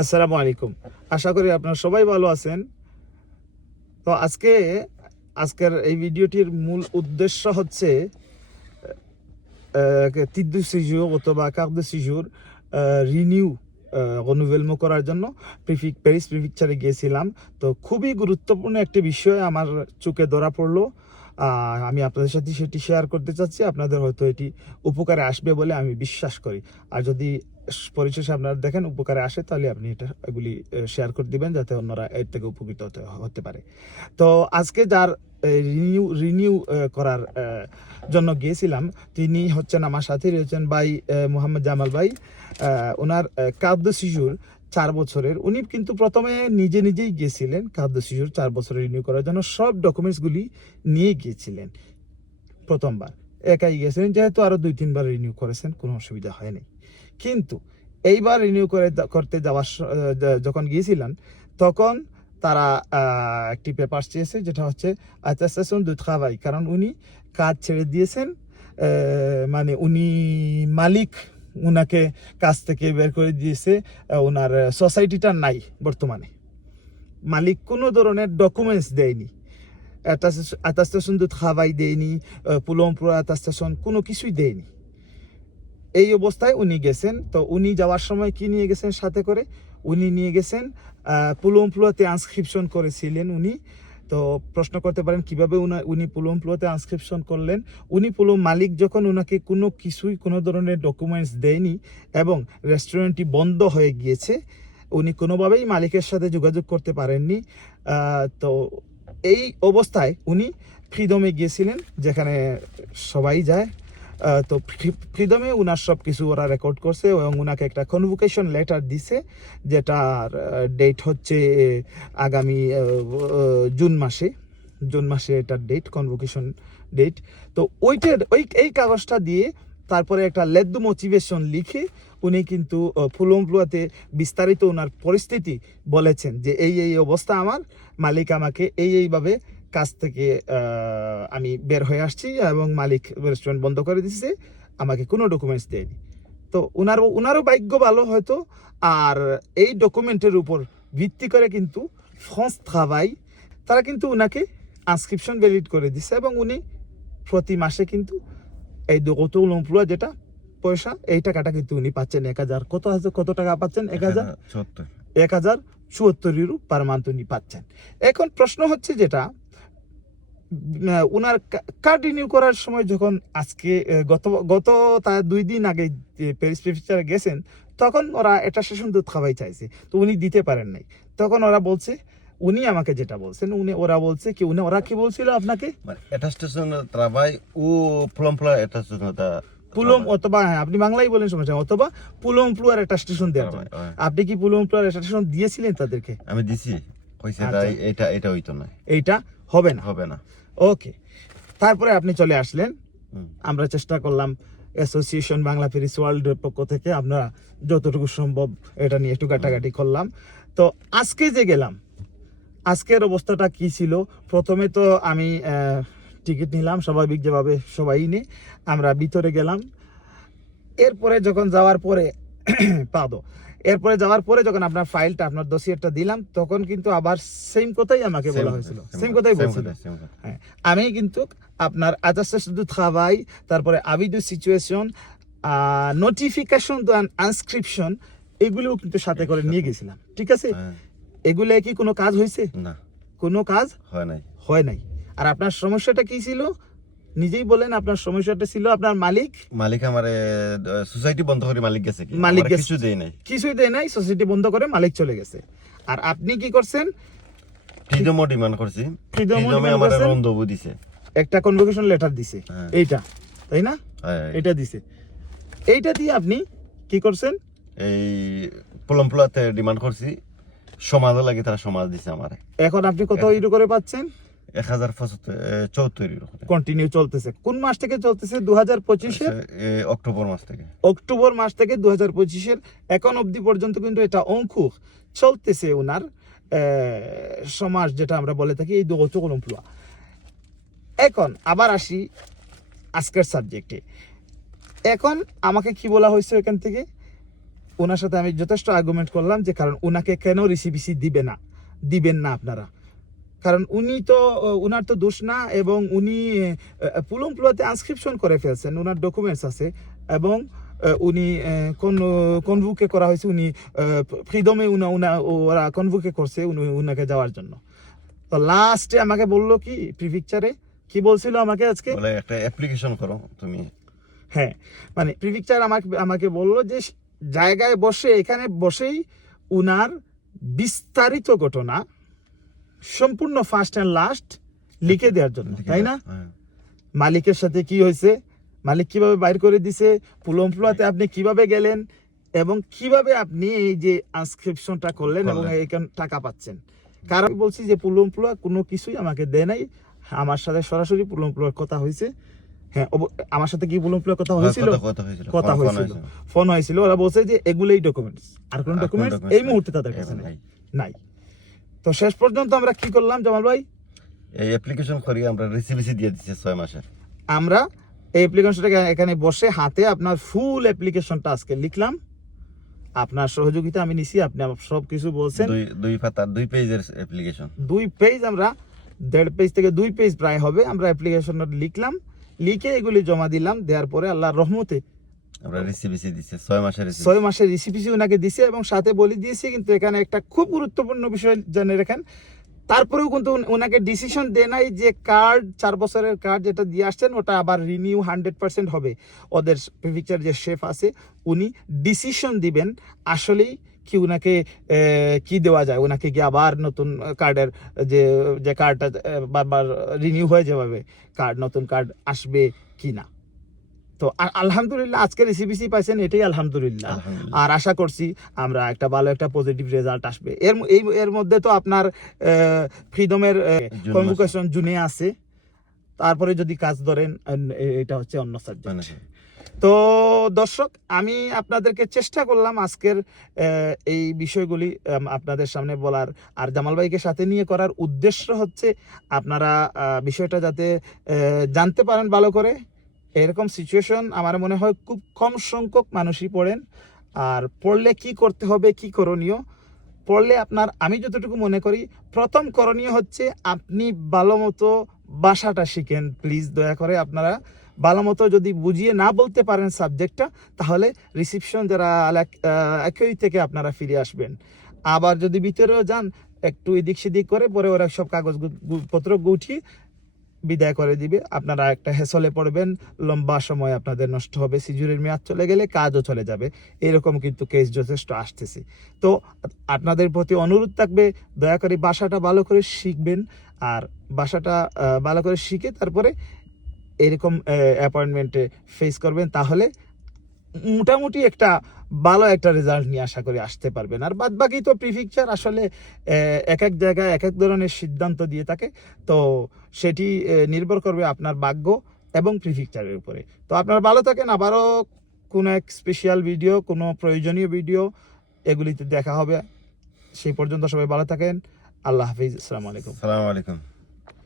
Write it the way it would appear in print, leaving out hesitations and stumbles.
আসসালামু আলাইকুম। আশা করি আপনারা সবাই ভালো আছেন। তো আজকের এই ভিডিওটির মূল উদ্দেশ্য হচ্ছে titre de séjour অথবা carte de séjour রিনিউভেলমেন্ট করার জন্য প্যারিস প্রিফেকচারে গিয়েছিলাম। তো খুবই গুরুত্বপূর্ণ একটি বিষয় আমার চোখে ধরা পড়লো। আমি আপনাদের সাথে সেটি শেয়ার করতে চাচ্ছি। আপনাদের হয়তো এটি উপকারে আসবে বলে আমি বিশ্বাস করি। আর যদি পরিশেষে আপনারা দেখেন উপকারে আসে, তাহলে আপনি এগুলি শেয়ার করে দিবেন, যাতে অন্যরা এর থেকে উপকৃত হতে পারে। তো আজকে যার রিনিউ করার জন্য গিয়েছিলাম, তিনি হচ্ছেন, আমার সাথে রয়েছেন ভাই মোহাম্মদ জামাল ভাই। ওনার কার্ড de séjour 4 বছরের। উনি কিন্তু প্রথমে নিজেই গিয়েছিলেন কার্ড de séjour 4 বছরের রিনিউ করার জন্য। সব ডকুমেন্টসগুলি নিয়ে গিয়েছিলেন। প্রথমবার একাই গিয়েছিলেন, যেহেতু আরও 2-3 বার রিনিউ করেছেন, কোনো অসুবিধা হয়নি। কিন্তু এইবার রিনিউ করতে যাওয়ার যখন গিয়েছিলেন, তখন তারা একটি পেপার চেয়েছে, যেটা হচ্ছে attestation de travail। কারণ উনি কাজ ছেড়ে দিয়েছেন, মানে উনি মালিক, উনাকে কাজ থেকে বের করে দিয়েছে। ওনার সোসাইটিটা নাই বর্তমানে, মালিক কোনো ধরনের ডকুমেন্টস দেয়নি, attestation de travail দেয়নি, Pôle emploi attestation কোনো কিছুই দেয়নি। এই অবস্থায় উনি গেছেন। তো উনি যাওয়ার সময় কি নিয়ে গেছেন সাথে করে? উনি নিয়ে গেছেন Pôle emploi-তে আনস্ক্রিপশন করেছিলেন উনি। তো প্রশ্ন করতে পারেন কিভাবে উনি Pôle emploi-তে আনস্ক্রিপশন করলেন। উনি মালিক যখন ওনাকে কোনো ধরনের ডকুমেন্টস দেয়নি এবং রেস্টুরেন্টটি বন্ধ হয়ে গিয়েছে, উনি কোনোভাবেই মালিকের সাথে যোগাযোগ করতে পারেননি। তো এই অবস্থায় উনি ফ্রিডমে গিয়েছিলেন, যেখানে সবাই যায়। তো ফ্রিডমে উনার সব কিছু ওরা রেকর্ড করছে এবং উনাকে একটা কনভোকেশন লেটার দিছে, যেটার ডেট হচ্ছে আগামী জুন মাসে এটার ডেট, কনভোকেশন ডেট। তো এই কাগজটা দিয়ে তারপরে একটা লেট মোটিভেশন লিখে উনি কিন্তু Pôle emploi-তে বিস্তারিত ওনার পরিস্থিতি বলেছেন, যে এই অবস্থা, আমার মালিক আমাকে এইভাবে কাজ থেকে আমি বের হয়ে আসছি এবং মালিক রেস্টুরেন্ট বন্ধ করে দিচ্ছে, আমাকে কোনো ডকুমেন্টস দেয়নি। তো ওনারও ভাগ্য ভালো হয়তো। আর এই ডকুমেন্টের উপর ভিত্তি করে কিন্তু ফ্রান্স ট্রাভাই তারা কিন্তু ওনাকে আনস্ক্রিপশন ভ্যালিড করে দিচ্ছে এবং উনি প্রতি মাসে কিন্তু এই Pôle emploi যেটা পয়সা, এই টাকাটা কিন্তু উনি পাচ্ছেন 1000, কত টাকা পাচ্ছেন? 1074 ইউরো পার মান্থ উনি পাচ্ছেন। এখন প্রশ্ন হচ্ছে যেটা, উনার কার্ড রিনিউ করার সময় যখন আজকে গত তার 2 দিন আগে প্যারিস প্রিফেকচারে গেছেন, তখন ওরা attestation de travail চাইছে, তো উনি দিতে পারেন নাই। তখন ওরা বলছে, উনি আমাকে যেটা বলছেন, ওরা বলছে কি, ওরা কি বলছিল আপনাকে? attestation de travail ou Pôle emploi attestation de পুলম অথবা, হ্যাঁ আপনি বাংলাই বলেন, সমস্যা, অথবা Pôle emploi attestation দেওয়ার জন্য। আপনি কি Pôle emploi attestation দিয়েছিলেন তাদেরকে? আমি দিছি, কইছে এটা হইতো না, এইটা হবে না। ওকে, তারপরে আপনি চলে আসলেন। আমরা চেষ্টা করলাম অ্যাসোসিয়েশন বাংলা প্যারিস ওয়ার্ল্ডের পক্ষ থেকে, আমরা যতটুকু সম্ভব এটা নিয়ে একটু ঘাটাঘাটি করলাম। তো আজকে যে গেলাম, আজকের অবস্থাটা কি ছিল? প্রথমে তো আমি টিকিট নিলাম, স্বাভাবিক যেভাবে সবাই নেই, আমরা ভিতরে গেলাম। এরপরে যাওয়ার পরে যখন আপনার ফাইলটা, আপনার ডসিয়েরটা দিলাম, তখন কিন্তু আবার সেম কথাই আমাকে বলা হয়েছিল, সেম কথাই বলছিল। হ্যাঁ, আমি কিন্তু আপনার attestation de travail, তারপরে avis de situation, notification to unsubscription, এগুলোও কিন্তু সাথে করে নিয়ে গেছিলাম। ঠিক আছে, এগুলো কি কোনো কাজ হয়েছে? না, কোনো কাজ হয় নাই। আর আপনার সমস্যাটা কি ছিল? নিজেই বলেন, আপনার সমস্যাটা ছিল আপনার মালিক আমারে সোসাইটি বন্ধ করে মালিক গেছে, কিছুই দেয় নাই, সোসাইটি বন্ধ করে মালিক চলে গেছে। আর আপনি কি করছেন? ফ্রিডমও ডিমান্ড করছি, ফ্রিডমে আমারে রন্ধবু দিছে, একটা কনভোকেশন লেটার দিছে, এইটা, তাই না? এটা দিছে, এইটা দিয়ে আপনি কি করছেন? এই Pôle emploi-তে ডিমান্ড করছি, সমাজ লাগে, তারা সমাজ দিছে আমারে। এখন আপনি কত ইউরো করে পাচ্ছেন? 1074 ইউরো কন্টিনিউ চলতেছে। কোন মাস থেকে চলতেছে? 2025-এর অক্টোবর মাস থেকে 2025-এর এখন অবধি পর্যন্ত কিন্তু এটা অঙ্কুর চলতেছে ওনার সমাজ, যেটা আমরা বলে থাকি এই Pôle emploi। এখন আবার আসি আজকের সাবজেক্টে। এখন আমাকে কি বলা হয়েছে এখান থেকে? ওনার সাথে আমি যথেষ্ট আর্গুমেন্ট করলাম যে কারণ ওনাকে কেন রিসিপিসি দিবেন না আপনারা, কারণ উনি তো ওনার তো দোষ না, এবং উনি পুলমপুলাতে আনস্ক্রিপশন করে ফেলছেন, ওনার ডকুমেন্টস আছে, এবং উনি কনভুকে করা হয়েছে, উনি ফ্রিডমে ওরা কনভুকে করছে উনাকে যাওয়ার জন্য। তো লাস্টে আমাকে বললো কি প্রিফিকচারে কি বলছিল আমাকে আজকে, বলে একটা অ্যাপ্লিকেশন করো তুমি। হ্যাঁ মানে প্রিফিকচার আমাকে বললো যে জায়গায় বসে এখানে বসেই উনার বিস্তারিত ঘটনা সম্পূর্ণ ফার্স্ট অ্যান্ড লাস্ট লিখে দেওয়ার জন্য, তাই না? হ্যাঁ। মালিকের সাথে কি হয়েছে, মালিক কিভাবে বাইর করে দিছে, পুলমপুলাতে আপনি কিভাবে গেলেন, এবং কিভাবে আপনি এই যে আনস্ক্রিপশনটা করলেন এবং এখানে টাকা পাচ্ছেন। কারণ বলছি যে পুলমপুলা কোনো কিছুই আমাকে দেয় নাই, আমার সাথে সরাসরি পুলমপুলার কথা হয়েছে। হ্যাঁ আমার সাথে কি পুলমপুলার কথা হয়েছিল, কথা হয়েছিল, ফোন হয়েছিল, ওরা বলছে যে এগুলোই ডকুমেন্টস, আর কোনো ডকুমেন্টস এই মুহূর্তে তাদের কাছে নাই। তো শেষ পর্যন্ত আমরা কি করলাম জামাল ভাই, এই অ্যাপ্লিকেশন করি আমরা রিসিপিসি দিয়ে দিচ্ছি 6 মাসের। আমরা এই অ্যাপ্লিকেশনটাকে এখানে বসে হাতে আপনার ফুল অ্যাপ্লিকেশনটা আজকে লিখলাম, আপনার সহযোগিতা আমি নিছি, আপনি সব কিছু বলছেন, দুই পাতা 2 পেজের অ্যাপ্লিকেশন, 2 পেজ, আমরা 1.5 পেজ থেকে 2 পেজ প্রায় হবে, আমরা অ্যাপ্লিকেশনটা লিখলাম, লিখে এগুলি জমা দিলাম, দেওয়ার পরে আল্লাহর রহমতে আমরা রিসিপিসি দিচ্ছি 6 মাসের 6 মাসের রিসিপিসি ওনাকে দিছে, এবং সাথে বলে দিয়েছি কিন্তু এখানে একটা খুব গুরুত্বপূর্ণ বিষয় জেনে রাখেন, তারপরেও কিন্তু ওনাকে ডিসিশন দেয় নাই যে কার্ড 4 বছরের কার্ড যেটা দিয়ে আসছেন ওটা আবার রিনিউ 100% হবে। ওদের প্রিফিকচার যে শেফ আছে উনি ডিসিশন দিবেন আসলেই কি ওনাকে কি দেওয়া যায়, ওনাকে কি আবার নতুন কার্ডের যে কার্ডটা বারবার রিনিউ হয়ে যাবে, নতুন কার্ড আসবে কি না। তো আলহামদুলিল্লাহ আজকে রিসিপিসি পাইছেন, এটাই আলহামদুলিল্লাহ। আর আশা করছি আমরা একটা ভালো একটা পজিটিভ রেজাল্ট আসবে। এর মধ্যে তো আপনার ফ্রিডমের কনভোকেশন জুনে আছে, তারপরে যদি কাজ ধরেন এটা হচ্ছে অন্য সাবজেক্ট। তো দর্শক আমি আপনাদেরকে চেষ্টা করলাম আজকের এই বিষয়গুলি আপনাদের সামনে বলার, আর জামাল ভাইকে সাথে নিয়ে করার উদ্দেশ্য হচ্ছে আপনারা বিষয়টা যাতে জানতে পারেন ভালো করে। এরকম সিচুয়েশন আমার মনে হয় খুব কম সংখ্যক মানুষই পড়েন, আর পড়লে কি করতে হবে, কি করণীয়, পড়লে আপনার আমি যতটুকু মনে করি প্রথম করণীয় হচ্ছে আপনি ভালো মতো ভাষাটা শিখেন প্লিজ, দয়া করে আপনারা ভালো মতো যদি বুঝিয়ে না বলতে পারেন সাবজেক্টটা, তাহলে রিসিপশন যারা একই থেকে আপনারা ফিরে আসবেন। আবার যদি ভিতরেও যান একটু এদিক সেদিক করে পরে ওরা সব কাগজপত্র গুছিয়ে বিদায় করে দিবে, আপনারা একটা হেসলে পড়বেন, লম্বা সময় আপনাদের নষ্ট হবে, সিজুরের মেয়াদ চলে গেলে কাজও চলে যাবে, এরকম কিন্তু কেস যথেষ্ট আসতেছে। তো আপনাদের প্রতি অনুরোধ থাকবে দয়া করে ভাষাটা ভালো করে শিখবেন, আর ভাষাটা ভালো করে শিখে তারপরে এরকম অ্যাপয়েন্টমেন্টে ফেস করবেন, তাহলে মোটামুটি একটা ভালো একটা রেজাল্ট নিয়ে আশা করি আসতে পারবেন। আর বাদ বাকি তো প্রিফিকচার আসলে এক এক জায়গায় এক এক ধরনের সিদ্ধান্ত দিয়ে থাকে, তো সেটি নির্ভর করবে আপনার ভাগ্য এবং প্রিফিকচারের উপরে। তো আপনারা ভালো থাকেন, আবারও কোনো এক স্পেশাল ভিডিও, কোনো প্রয়োজনীয় ভিডিও এগুলিতে দেখা হবে। সেই পর্যন্ত সবাই ভালো থাকেন, আল্লাহ হাফিজ, আসসালামু আলাইকুম। আসসালামু আলাইকুম।